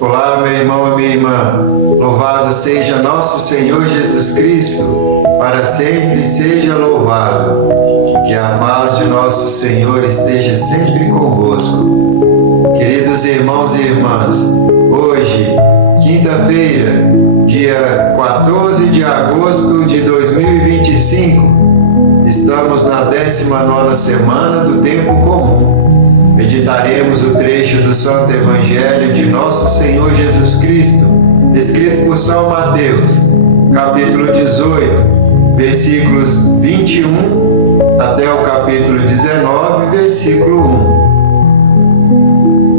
Olá, meu irmão e minha irmã. Louvado seja nosso Senhor Jesus Cristo, para sempre seja louvado. Que a paz de nosso Senhor esteja sempre convosco. Queridos irmãos e irmãs, hoje, quinta-feira, dia 14 de agosto de 2025, estamos na 19ª semana do Tempo Comum. Meditaremos o trecho do Santo Evangelho de Nosso Senhor Jesus Cristo, escrito por São Mateus, capítulo 18, versículos 21 até o capítulo 19, versículo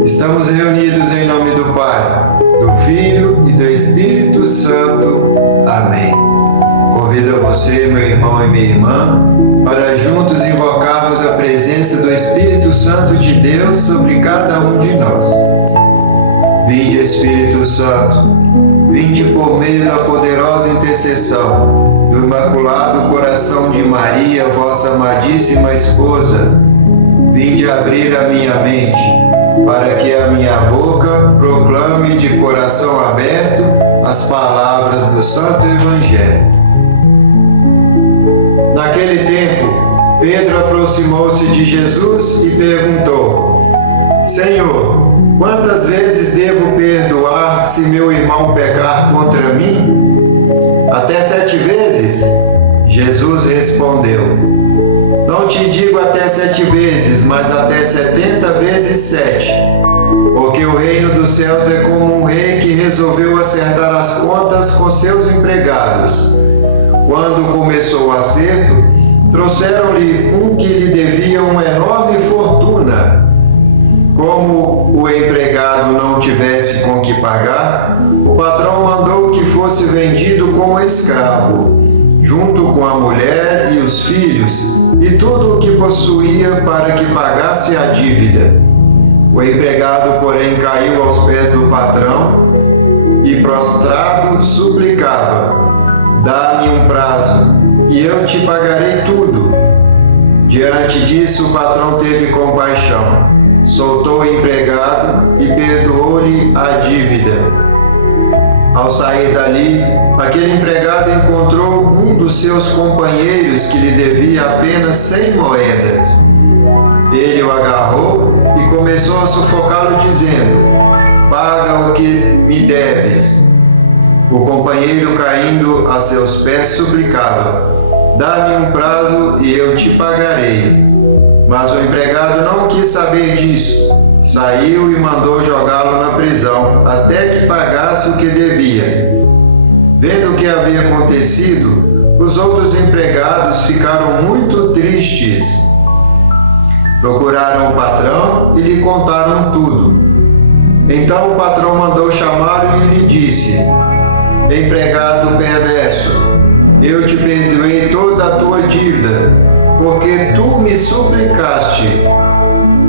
1. Estamos reunidos em nome do Pai, do Filho e do Espírito Santo. Amém. Convido você, meu irmão e minha irmã, para juntos invocarmos a presença do Espírito Santo de Deus sobre cada um de nós. Vinde, Espírito Santo, vinde por meio da poderosa intercessão do Imaculado Coração de Maria, vossa amadíssima esposa. Vinde abrir a minha mente, para que a minha boca proclame de coração aberto as palavras do Santo Evangelho. Naquele tempo, Pedro aproximou-se de Jesus e perguntou: Senhor, quantas vezes devo perdoar se meu irmão pecar contra mim? Até 7 vezes? Jesus respondeu: Não te digo até 7 vezes, mas até 70 vezes 7. Porque o reino dos céus é como um rei que resolveu acertar as contas com seus empregados. Quando começou o acerto, trouxeram-lhe um que lhe devia uma enorme fortuna. Como o empregado não tivesse com que pagar, o patrão mandou que fosse vendido como escravo, junto com a mulher e os filhos e tudo o que possuía, para que pagasse a dívida. O empregado, porém, caiu aos pés do patrão e, prostrado, suplicava: Dá-me um prazo, e eu te pagarei tudo. Diante disso, o patrão teve compaixão, soltou o empregado e perdoou-lhe a dívida. Ao sair dali, aquele empregado encontrou um dos seus companheiros que lhe devia apenas 100 moedas. Ele o agarrou e começou a sufocá-lo, dizendo: Paga o que me deves. O companheiro, caindo a seus pés, suplicava: Dá-me um prazo e eu te pagarei. Mas o empregado não quis saber disso. Saiu e mandou jogá-lo na prisão, até que pagasse o que devia. Vendo o que havia acontecido, os outros empregados ficaram muito tristes. Procuraram o patrão e lhe contaram tudo. Então o patrão mandou chamá-lo e lhe disse: Empregado perverso, eu te perdoei toda a tua dívida, porque tu me suplicaste.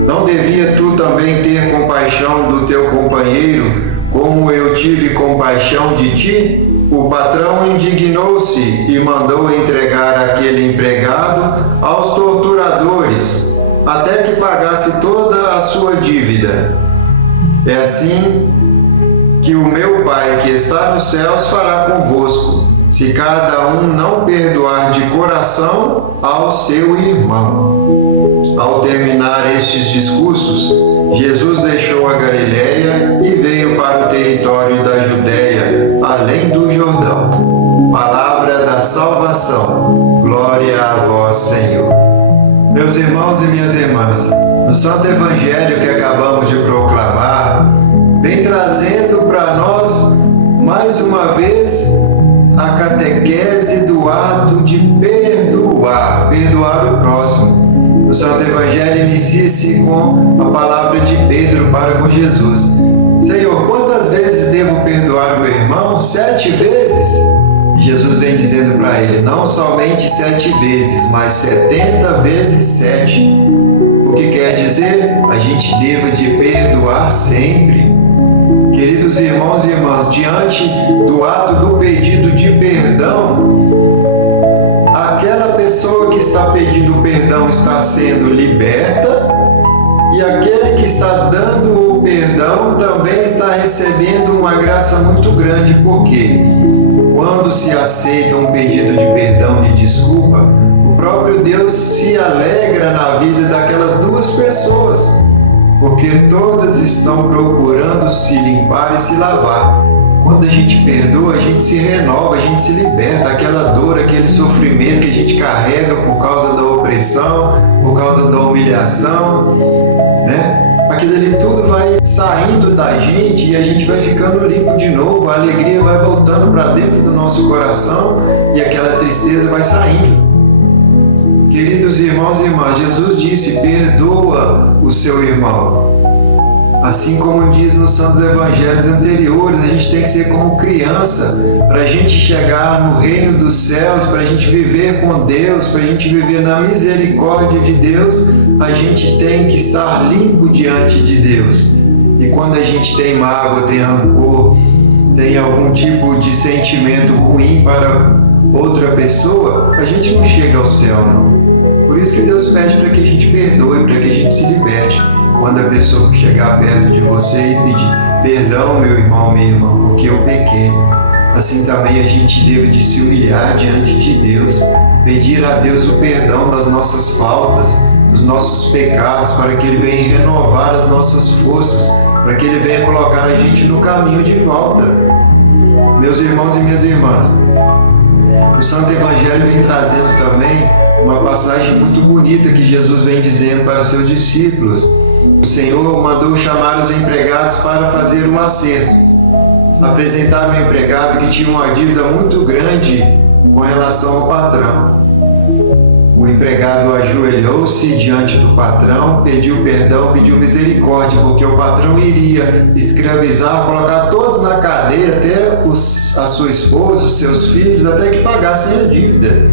Não devia tu também ter compaixão do teu companheiro, como eu tive compaixão de ti? O patrão indignou-se e mandou entregar aquele empregado aos torturadores, até que pagasse toda a sua dívida. É assim que o meu Pai que está nos céus fará convosco, se cada um não perdoar de coração ao seu irmão. Ao terminar estes discursos, Jesus deixou a Galiléia e veio para o território da Judéia, além do Jordão. Palavra da salvação. Glória a vós, Senhor. Meus irmãos e minhas irmãs, no Santo Evangelho que acabamos de proclamar, vem trazendo para nós, mais uma vez, a catequese do ato de perdoar o próximo. O Santo Evangelho inicia-se com a palavra de Pedro para com Jesus: Senhor, quantas vezes devo perdoar o meu irmão? 7 vezes? Jesus vem dizendo para ele: não somente 7 vezes, mas 70 vezes 7. O que quer dizer? A gente deva de perdoar sempre. Queridos irmãos e irmãs, diante do ato do pedido de perdão, aquela pessoa que está pedindo perdão está sendo liberta e aquele que está dando o perdão também está recebendo uma graça muito grande, porque quando se aceita um pedido de perdão, de desculpa, o próprio Deus se alegra na vida daquelas duas pessoas, porque todas estão procurando se limpar e se lavar. Quando a gente perdoa, a gente se renova, a gente se liberta, aquela dor, aquele sofrimento que a gente carrega por causa da opressão, por causa da humilhação, né? Aquilo ali tudo vai saindo da gente e a gente vai ficando limpo de novo, a alegria vai voltando para dentro do nosso coração e aquela tristeza vai saindo. Queridos irmãos e irmãs, Jesus disse: perdoa o seu irmão. Assim como diz nos santos evangelhos anteriores, a gente tem que ser como criança para a gente chegar no reino dos céus, para a gente viver com Deus, para a gente viver na misericórdia de Deus. A gente tem que estar limpo diante de Deus. E quando a gente tem mágoa, tem rancor, tem algum tipo de sentimento ruim para outra pessoa, a gente não chega ao céu, não. Por isso que Deus pede para que a gente perdoe, para que a gente se liberte. Quando a pessoa chegar perto de você e pedir perdão, meu irmão, minha irmã, porque eu pequei. Assim também a gente deve de se humilhar diante de Deus, pedir a Deus o perdão das nossas faltas, dos nossos pecados, para que Ele venha renovar as nossas forças, para que Ele venha colocar a gente no caminho de volta. Meus irmãos e minhas irmãs, o Santo Evangelho vem trazendo também uma passagem muito bonita que Jesus vem dizendo para os seus discípulos. O Senhor mandou chamar os empregados para fazer um acerto. Apresentaram o empregado que tinha uma dívida muito grande com relação ao patrão. O empregado ajoelhou-se diante do patrão, pediu perdão, pediu misericórdia, porque o patrão iria escravizar, colocar todos na cadeia, até a sua esposa, os seus filhos, até que pagassem a dívida.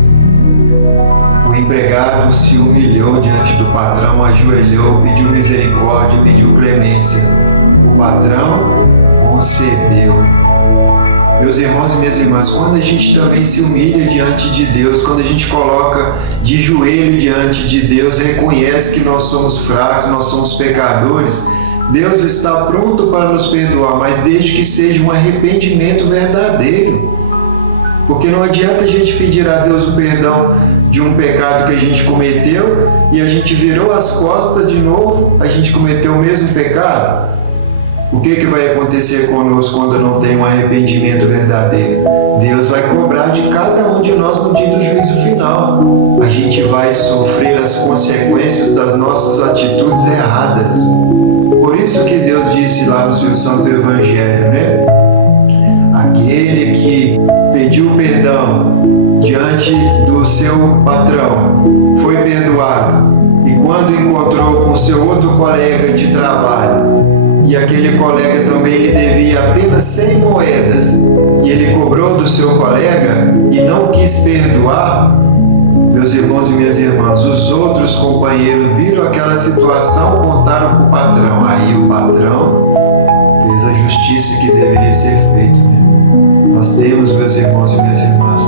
O empregado se humilhou diante do patrão, ajoelhou, pediu misericórdia, pediu clemência. O patrão concedeu. Meus irmãos e minhas irmãs, quando a gente também se humilha diante de Deus, quando a gente coloca de joelho diante de Deus, reconhece que nós somos fracos, nós somos pecadores, Deus está pronto para nos perdoar, mas desde que seja um arrependimento verdadeiro. Porque não adianta a gente pedir a Deus o perdão de um pecado que a gente cometeu e a gente virou as costas de novo, a gente cometeu o mesmo pecado. O que vai acontecer conosco quando não tem um arrependimento verdadeiro? Deus vai cobrar de cada um de nós no dia do juízo final. A gente vai sofrer as consequências das nossas atitudes erradas. Por isso que Deus disse lá no seu Santo Evangelho, né? Aquele que pediu perdão diante do seu patrão foi perdoado. E quando encontrou com seu outro colega de trabalho, e aquele colega também lhe devia apenas 100 moedas, e ele cobrou do seu colega e não quis perdoar, meus irmãos e minhas irmãs, os outros companheiros viram aquela situação, contaram para o patrão. Aí o patrão fez a justiça que deveria ser feita, né? Nós temos, meus irmãos e minhas irmãs,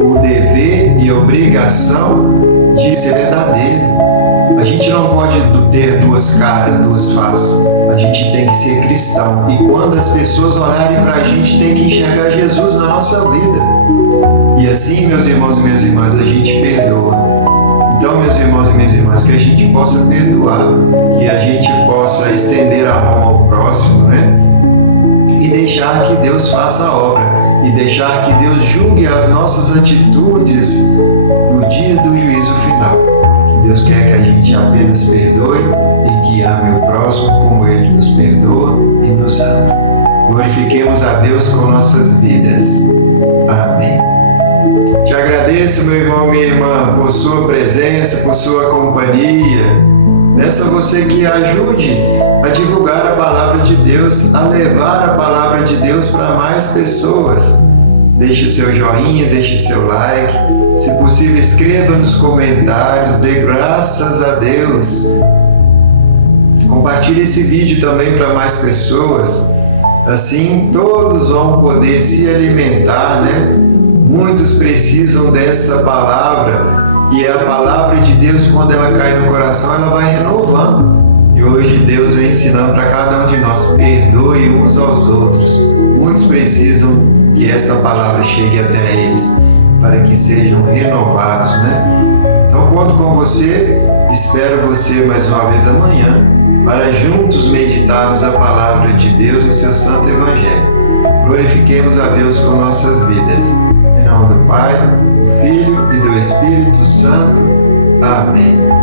o dever e a obrigação de ser verdadeiro. A gente não pode ter duas caras, duas faces. A gente tem que ser cristão. E quando as pessoas olharem para a gente, tem que enxergar Jesus na nossa vida. E assim, meus irmãos e minhas irmãs, a gente perdoa. Então, meus irmãos e minhas irmãs, que a gente possa perdoar, que a gente possa estender a mão ao próximo, né? E deixar que Deus faça a obra. E deixar que Deus julgue as nossas atitudes no dia do juízo final. Deus quer que a gente apenas perdoe e que ame o próximo como Ele nos perdoa e nos ama. Glorifiquemos a Deus com nossas vidas. Amém. Te agradeço, meu irmão, minha irmã, por sua presença, por sua companhia. Peço a você que ajude a divulgar a palavra de Deus, a levar a palavra de Deus para mais pessoas. Deixe seu joinha, deixe seu like. Se possível, escreva nos comentários. Dê graças a Deus. Compartilhe esse vídeo também para mais pessoas. Assim, todos vão poder se alimentar, né? Muitos precisam dessa palavra. E a palavra de Deus, quando ela cai no coração, ela vai renovando. E hoje Deus vem ensinando para cada um de nós: perdoe uns aos outros. Muitos precisam que esta palavra chegue até eles, para que sejam renovados, né? Então conto com você, espero você mais uma vez amanhã, para juntos meditarmos a palavra de Deus no seu Santo Evangelho. Glorifiquemos a Deus com nossas vidas. Em nome do Pai, do Filho e do Espírito Santo. Amém.